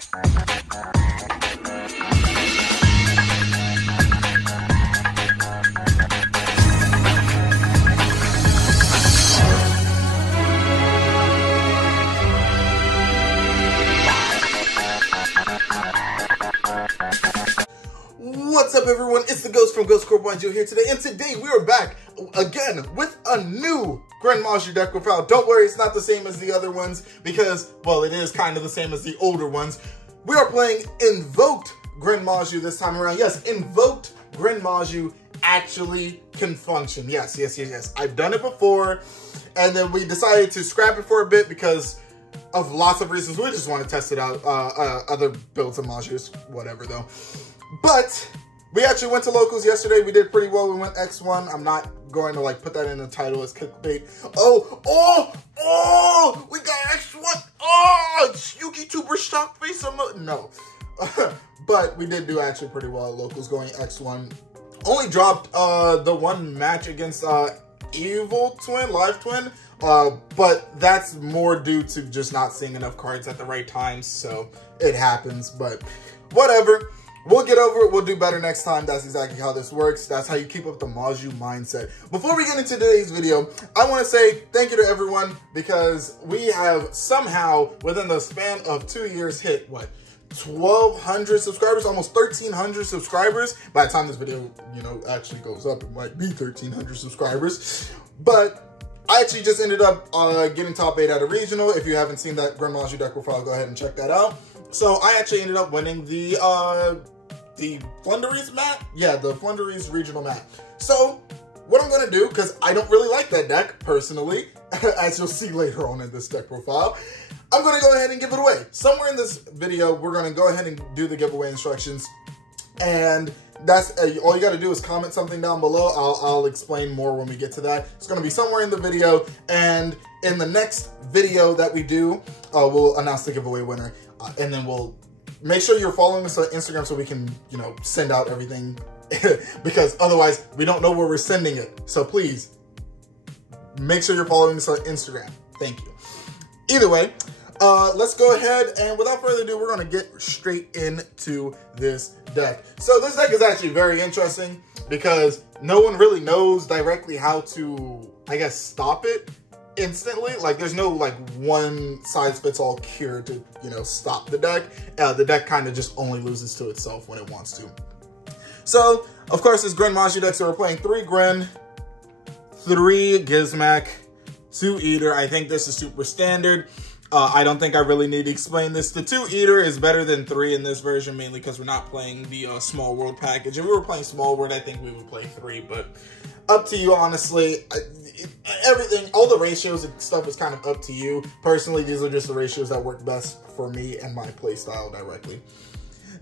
What's up, everyone? It's the Ghost from YuGiOh Maju here today, and today we are back again with a new Gren Maju deck profile. Don't worry, it's not the same as the other ones because, well, it is kind of the same as the older ones. We are playing Invoked Gren Maju this time around. Yes, Invoked Gren Maju actually can function. Yes. I've done it before, and then we decided to scrap it for a bit because of lots of reasons. We just want to test it out. Other builds of Majus, whatever though. But we actually went to locals yesterday. We did pretty well. We went X1. I'm not going to like put that in the title as clickbait. Oh, we got X1. Oh, YouTuber shock face. No. But we did do actually pretty well at locals going X1. Only dropped the one match against Evil Twin, Live Twin. But that's more due to just not seeing enough cards at the right time. So it happens, but whatever. We'll get over it. We'll do better next time. That's exactly how this works. That's how you keep up the Maju mindset. Before we get into today's video, I want to say thank you to everyone because we have somehow, within the span of 2 years, hit, what, 1,200 subscribers, almost 1,300 subscribers. By the time this video, actually goes up, it might be 1,300 subscribers. But I actually just ended up getting top 8 at a regional. If you haven't seen that Gren Maju deck profile, go ahead and check that out. So I actually ended up winning the Flunderies map. Yeah, the Flunderies regional map. So what I'm going to do, because I don't really like that deck personally, as you'll see later on in this deck profile, I'm going to go ahead and give it away. Somewhere in this video, we're going to go ahead and do the giveaway instructions. And that's all you got to do is comment something down below. I'll explain more when we get to that. It's going to be somewhere in the video. And in the next video that we do, we'll announce the giveaway winner. And then we'll make sure you're following us on Instagram so we can, send out everything. Because otherwise, we don't know where we're sending it. So please, make sure you're following us on Instagram. Thank you. Either way, let's go ahead and without further ado, we're going to get straight into this deck. So this deck is actually very interesting because no one really knows directly how to, I guess, stop it instantly. Like there's no like one size fits all cure to, stop the deck. The deck kind of just only loses to itself when it wants to. So of course it's Gren Maju deck. So we're playing 3 Gren, 3 Gizmac, 2 Eater. I think this is super standard. I don't think I really need to explain this. The 2 Eater is better than 3 in this version, mainly because we're not playing the Small World package. If we were playing Small World, I think we would play 3, but up to you, honestly. Everything, all the ratios and stuff is kind of up to you. Personally, these are just the ratios that work best for me and my playstyle directly.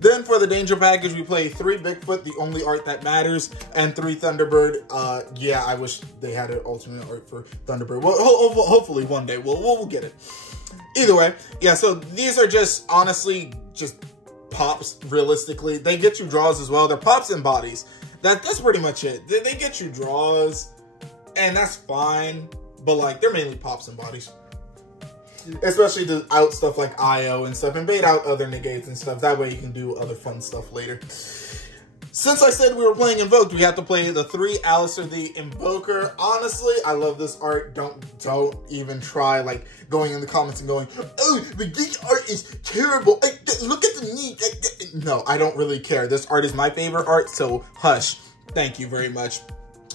Then for the Danger package, we play 3 Bigfoot, the only art that matters, and 3 Thunderbird. Yeah, I wish they had an alternate art for Thunderbird. Well, hopefully one day we'll get it. Either way, yeah, so these are just, honestly, just pops, realistically. They get you draws as well. They're pops and bodies. That's pretty much it. They get you draws, and that's fine, but, like, they're mainly pops and bodies. Especially to out stuff like IO and stuff, and bait out other negates and stuff. That way you can do other fun stuff later. Since I said we were playing Invoked, we have to play the 3 Alistair the Invoker. Honestly, I love this art. Don't even try like going in the comments and going, oh, this art is terrible. Look at the knee. No, I don't really care. This art is my favorite art, so hush. Thank you very much.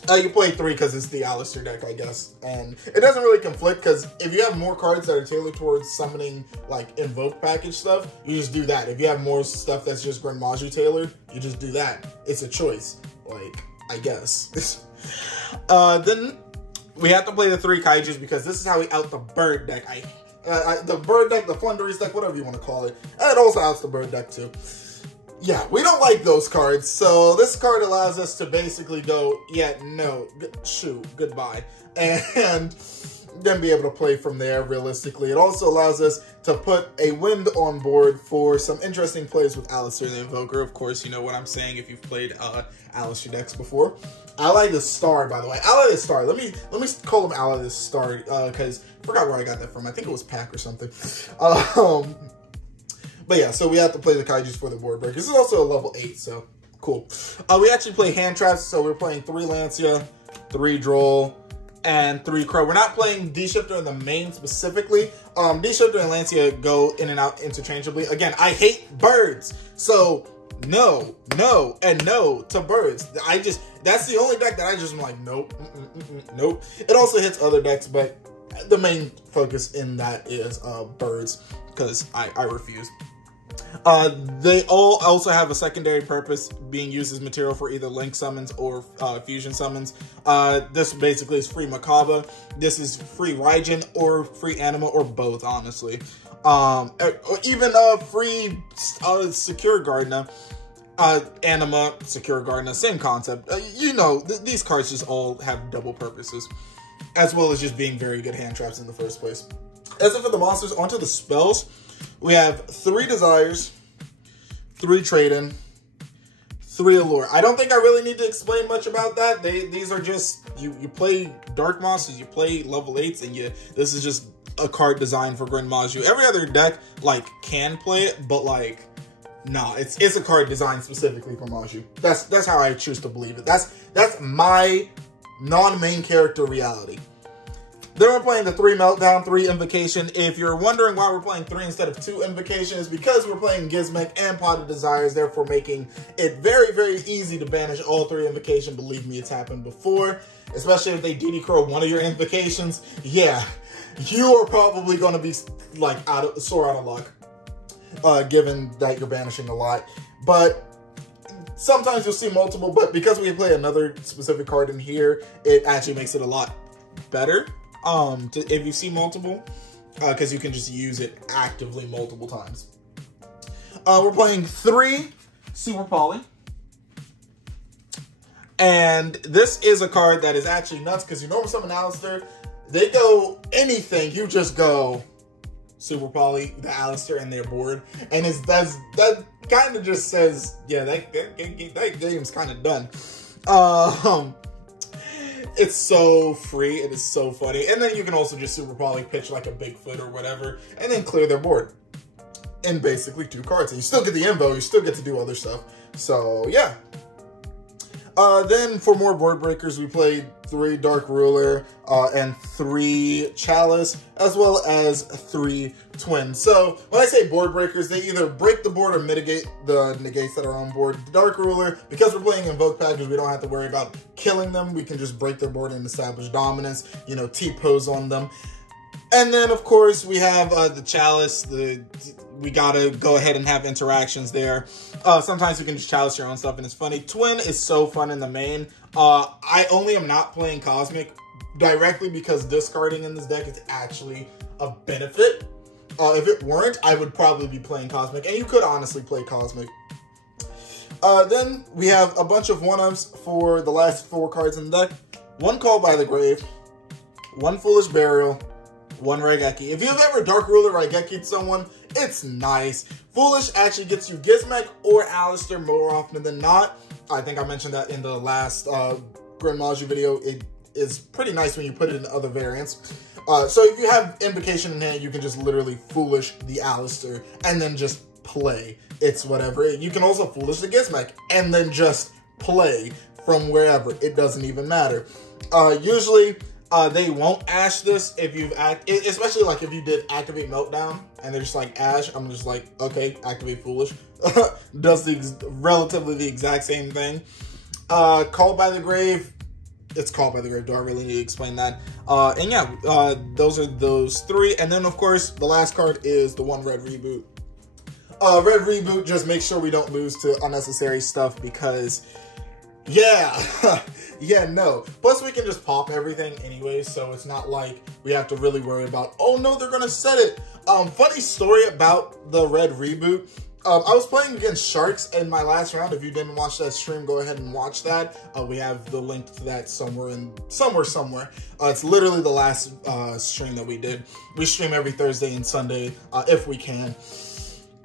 You play 3 because it's the Alistair deck, I guess. And it doesn't really conflict because if you have more cards that are tailored towards summoning like Invoke package stuff, you just do that. If you have more stuff that's just Gren Maju tailored, you just do that. It's a choice, like, I guess. Then we have to play the 3 Kaijus because this is how we out the bird deck. The bird deck, the Flunderies deck, whatever you want to call it. And it also outs the bird deck too. Yeah, we don't like those cards, so this card allows us to basically go, yeah, no, shoot, goodbye, and then be able to play from there realistically. It also allows us to put a wind on board for some interesting plays with Alistair the Invoker. Of course, you know what I'm saying if you've played Alistair decks before. Ally the Star, by the way. Ally the Star. Let me call him Ally the Star, because I forgot where I got that from. I think it was Pack or something. But yeah, so we have to play the kaijus for the board breakers. This is also a level 8, so cool. We actually play hand traps, so we're playing 3 Lancia, 3 Droll, and 3 Crow. We're not playing D-Shifter in the main specifically. D-Shifter and Lancia go in and out interchangeably. Again, I hate birds, so no, no, and no to birds. That's the only deck that I just am like, nope, nope. It also hits other decks, but the main focus in that is birds, because I refuse. They all also have a secondary purpose, being used as material for either link summons or fusion summons. This basically is free Makaba. This is free Raijin or free Anima, or both, honestly. Or even free Secure Gardna. Anima, Secure Gardna, same concept. You know, these cards just all have double purposes, as well as just being very good hand traps in the first place. As for the monsters, onto the spells. We have 3 Desires, 3 Trade-In, 3 Allure. I don't think I really need to explain much about that. These are just, you play Dark Monsters, you play level 8s, and this is just a card designed for Gren Maju. Every other deck, like, can play it, but, like, no, it's a card designed specifically for Maju. That's how I choose to believe it. That's my non-main character reality. Then we're playing the 3 Meltdown, 3 Invocation. If you're wondering why we're playing 3 instead of 2 Invocation, it's because we're playing Gizmek and Pot of Desires, therefore making it very, very easy to banish all 3 Invocation. Believe me, it's happened before. Especially if they DD Crow one of your Invocations. Yeah, you are probably going to be like sore out of luck, given that you're banishing a lot. But sometimes you'll see multiple, but because we play another specific card in here, it actually makes it a lot better. If you see multiple, because you can just use it actively multiple times. We're playing 3 Super Poly. And this is a card that is actually nuts, because you normally summon Alistair, they go anything, you just go Super Poly, the Alistair, and they're bored. And that kind of just says, yeah, that game's kind of done. It's so free, it is so funny. And then you can also just Super Poly pitch like a Bigfoot or whatever, and then clear their board in basically 2 cards. And you still get the Invo, you still get to do other stuff. So, yeah. Then for more board breakers, we played 3 Dark Ruler and 3 Chalice, as well as 3 Twin. So when I say board breakers, they either break the board or mitigate the negates that are on board. The Dark Ruler, because we're playing Invoke packages, we don't have to worry about killing them. We can just break their board and establish dominance, you know, T-pose on them. And then, of course, we have the Chalice. We gotta go ahead and have interactions there. Sometimes you can just Chalice your own stuff, and it's funny. Twin is so fun in the main. I only am not playing Cosmic directly because discarding in this deck is actually a benefit. If it weren't, I would probably be playing Cosmic, and you could honestly play Cosmic. Then we have a bunch of 1-ups for the last 4 cards in the deck. 1 Call by the Grave, 1 Foolish Burial, 1 Raigeki. If you've ever Dark Ruler Raigeki'd someone, it's nice. Foolish actually gets you Gizmek or Alistair more often than not. I think I mentioned that in the last Gren Maju video. It is pretty nice when you put it in other variants. So if you have Invocation in hand, you can just literally Foolish the Alistair and then just play. It's whatever. You can also Foolish the Gizmek and then just play from wherever. It doesn't even matter. Usually, they won't Ash this if you've especially like if you did Activate Meltdown and they're just like Ash. I'm just like, okay, Activate Foolish. Does relatively the exact same thing. Called by the Grave. It's Called by the Grave. Do I really need to explain that? And yeah, those are those 3. And then of course the last card is the 1 Red Reboot. Red Reboot just makes sure we don't lose to unnecessary stuff because, yeah, yeah, no. Plus, we can just pop everything anyway, so it's not like we have to really worry about, oh no, they're gonna set it. Funny story about the Red Reboot. I was playing against Sharks in my last round. If you didn't watch that stream, go ahead and watch that. We have the link to that somewhere. It's literally the last stream that we did. We stream every Thursday and Sunday if we can.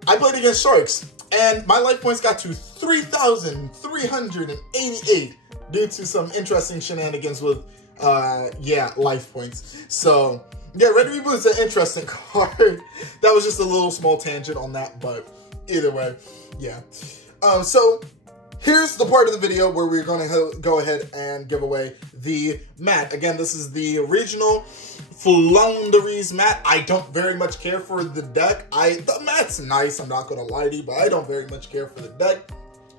I played against Sharks, and my life points got to 3,388 due to some interesting shenanigans with yeah, life points. So yeah, Ready Reboot is an interesting card. That was just a little small tangent on that, but either way, yeah. So here's the part of the video where we're going to go ahead and give away the mat. Again, this is the original Flounderies mat. I don't very much care for the deck. The mat's nice, I'm not going to lie to you, but I don't very much care for the deck.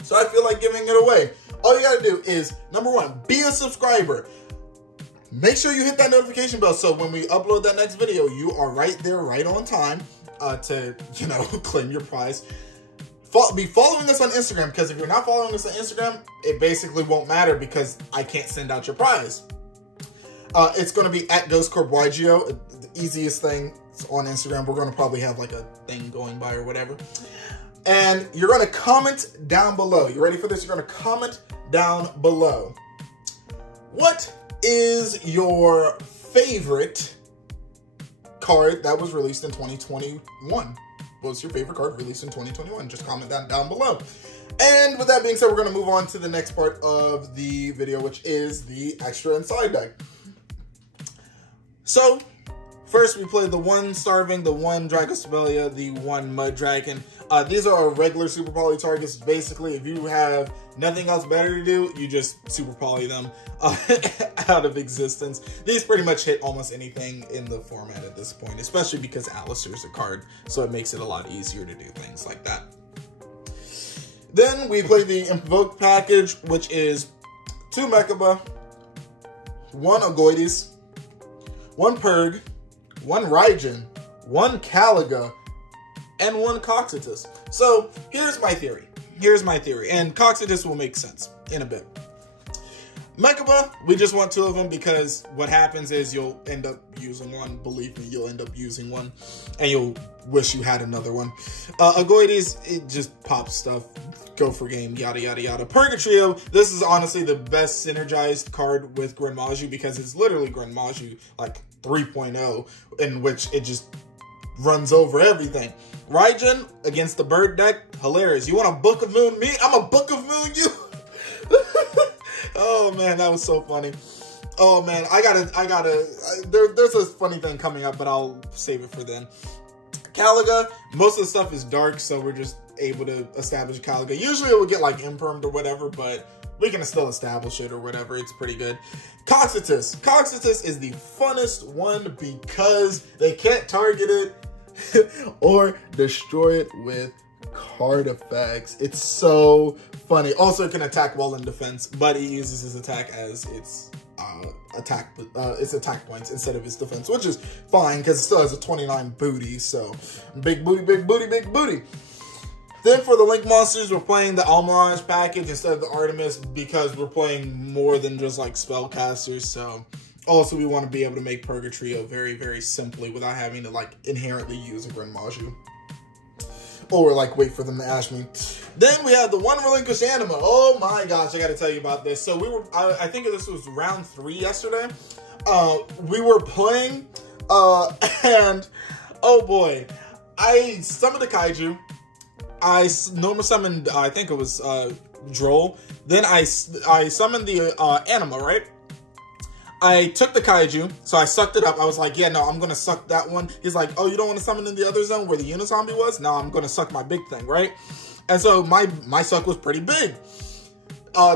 So I feel like giving it away. All you got to do is, number one, be a subscriber. Make sure you hit that notification bell so when we upload that next video, you are right there, right on time to, you know, claim your prize. Be following us on Instagram, because if you're not following us on Instagram, it basically won't matter because I can't send out your prize. It's going to be at YuGiOh, the easiest thing on Instagram. We're going to probably have like a thing going by or whatever. And you're going to comment down below. You ready for this? You're going to comment down below. What is your favorite card that was released in 2021? What's your favorite card released in 2021? Just comment that down below. And with that being said, we're going to move on to the next part of the video, which is the extra and side deck. So, first we played the 1 Starving, the 1 Dragostabelia, the 1 Mud Dragon. These are our regular Super Poly targets. Basically, if you have nothing else better to do, you just Super Poly them out of existence. These pretty much hit almost anything in the format at this point, especially because Alistair's a card, so it makes it a lot easier to do things like that. Then we played the Invoked package, which is 2 Mechaba, 1 Agoides, 1 Purg, 1 Raijin, 1 Caliga, and 1 Coxitus. So here's my theory. And Coxitus will make sense in a bit. Mechaba, we just want 2 of them because what happens is you'll end up using 1. Believe me, you'll end up using 1, and you'll wish you had another one. Agoides, it just pops stuff. Go for game, yada yada yada. Purgatrio, this is honestly the best synergized card with Gren Maju because it's literally Gren Maju like 3.0, in which it just runs over everything. Raijin against the bird deck, hilarious. You want a Book of Moon me? I'm a Book of Moon you. Oh man, that was so funny. Oh man, there's a funny thing coming up, but I'll save it for then. Caliga, most of the stuff is dark, so we're just able to establish Caliga. Usually it would get like impermed or whatever, but we can still establish it or whatever. It's pretty good. Coxitus. Coxitus is the funnest one because they can't target it or destroy it with card effects. It's so funny. Also, it can attack while in defense, but it uses his attack as its attack points instead of its defense, which is fine because it still has a 29 booty. So big booty, big booty, big booty. Then for the Link monsters, we're playing the Almirage package instead of the Artemis because we're playing more than just like spellcasters. So also we want to be able to make Purgatrio very, very simply without having to like inherently use a Gren Maju. Or like wait for them to ash me. Then we have the 1 Relinquished Anima. Oh my gosh, I gotta tell you about this. So we were, I think this was round 3 yesterday. We were playing, and oh boy, I summoned a Kaiju. I normal summoned, I think it was Droll. Then I summoned the Anima, right? I took the Kaiju, so I sucked it up. I was like, yeah, no, I'm going to suck that one. He's like, oh, you don't want to summon in the other zone where the Unizombie was? No, I'm going to suck my big thing, right? And so my suck was pretty big.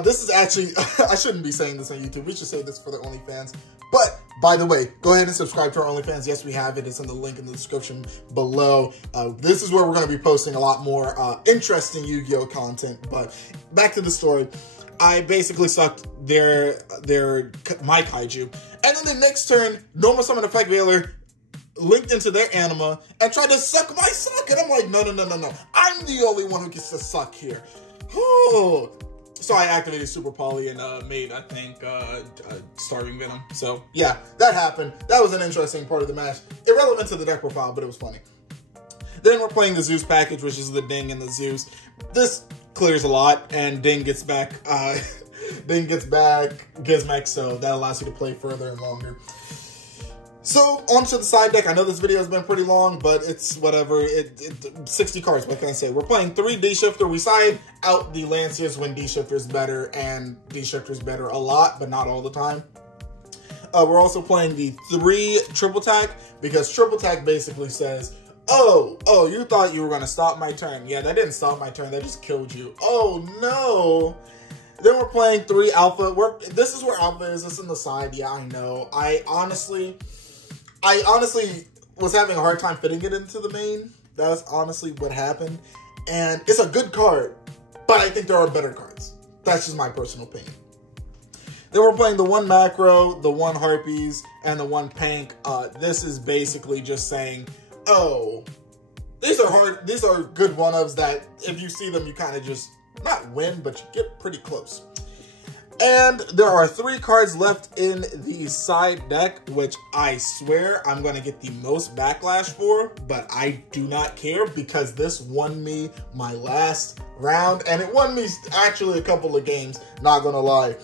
This is actually, I shouldn't be saying this on YouTube. We should say this for the OnlyFans. But, by the way, go ahead and subscribe to our OnlyFans. Yes, we have it. It's in the link in the description below. This is where we're going to be posting a lot more interesting Yu-Gi-Oh content. But back to the story. I basically sucked my Kaiju. And then the next turn, normal summon Effect Veiler linked into their Anima and tried to suck my suck. And I'm like, no. I'm the only one who gets to suck here. Oh. So I activated Super Poly and made, I think, Starving Venom. So yeah, that happened. That was an interesting part of the match. Irrelevant to the deck profile, but it was funny. Then we're playing the Zeus package, which is the Ding and the Zeus. This clears a lot, and Ding gets back Gizmek, so that allows you to play further and longer. So, onto the side deck. I know this video has been pretty long, but it's whatever. 60 cards, what can I say? We're playing 3 D-Shifter. We side out the Lanciers when D-Shifter is better, and D-Shifter is better a lot, but not all the time. We're also playing the 3 triple tack, because triple tack basically says, oh, you thought you were going to stop my turn. Yeah, that didn't stop my turn. That just killed you. Oh, no. Then we're playing 3 alpha. This is where alpha is. It's in the side. Yeah, I know. I honestly was having a hard time fitting it into the main. That's honestly what happened. And it's a good card, but I think there are better cards. That's just my personal opinion. Then we're playing the 1 macro, the 1 harpies, and the 1 pank. This is basically just saying, oh, these are good 1-ofs that if you see them, you kind of just, not win, but you get pretty close. And there are 3 cards left in the side deck, which I swear I'm going to get the most backlash for, but I do not care because this won me my last round, and it won me actually a couple of games, not going to lie.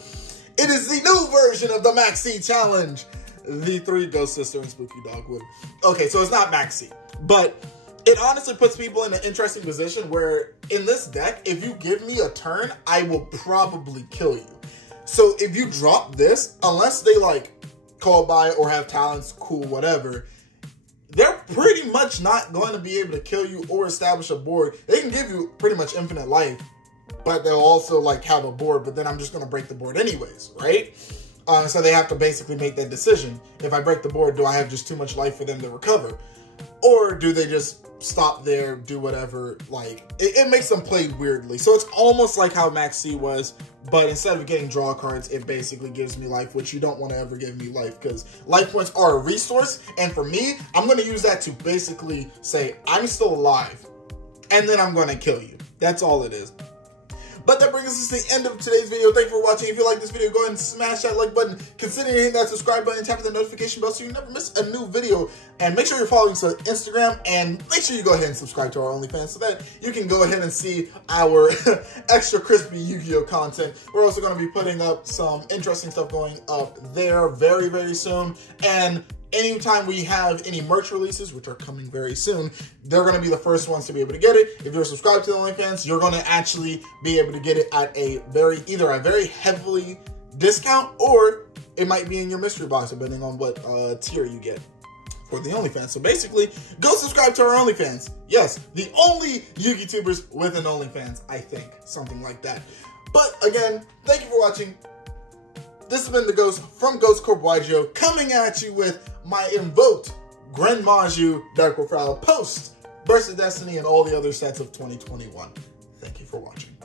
It is the new version of the Maxi Challenge. The 3 Ghost Sister and Spooky Dogwood. Okay, so it's not Maxi, but it honestly puts people in an interesting position where in this deck, if you give me a turn, I will probably kill you. So if you drop this, unless they like call by or have talents, cool, whatever, they're pretty much not going to be able to kill you or establish a board. They can give you pretty much infinite life, but they'll also like have a board, but then I'm just going to break the board anyways, right? So they have to basically make that decision. If I break the board, do I have just too much life for them to recover? Or do they just stop there, do whatever? Like, it makes them play weirdly. So it's almost like how Max C was, but instead of getting draw cards, it basically gives me life, which you don't want to ever give me life, because life points are a resource. And for me, I'm going to use that to basically say, I'm still alive, and then I'm going to kill you. That's all it is. But that brings us to the end of today's video. Thank you for watching. If you like this video, go ahead and smash that like button. Consider hitting that subscribe button and tapping the notification bell so you never miss a new video. And make sure you're following us on Instagram, and make sure you go ahead and subscribe to our OnlyFans so that you can go ahead and see our extra crispy Yu-Gi-Oh content. We're also going to be putting up some interesting stuff going up there very, very soon. And anytime we have any merch releases, which are coming very soon, they're going to be the first ones to be able to get it. If you're subscribed to the OnlyFans, you're going to actually be able to get it at either a very heavily discount, or it might be in your mystery box, depending on what tier you get for the OnlyFans. So basically, go subscribe to our OnlyFans. Yes, the only Yu-Gi-Tubers with an OnlyFans, I think. Something like that. But again, thank you for watching. This has been the Ghost from Ghost Corp YuGiOh, coming at you with my Invoked Gren Maju Dark Profile post Burst of Destiny and all the other sets of 2021. Thank you for watching.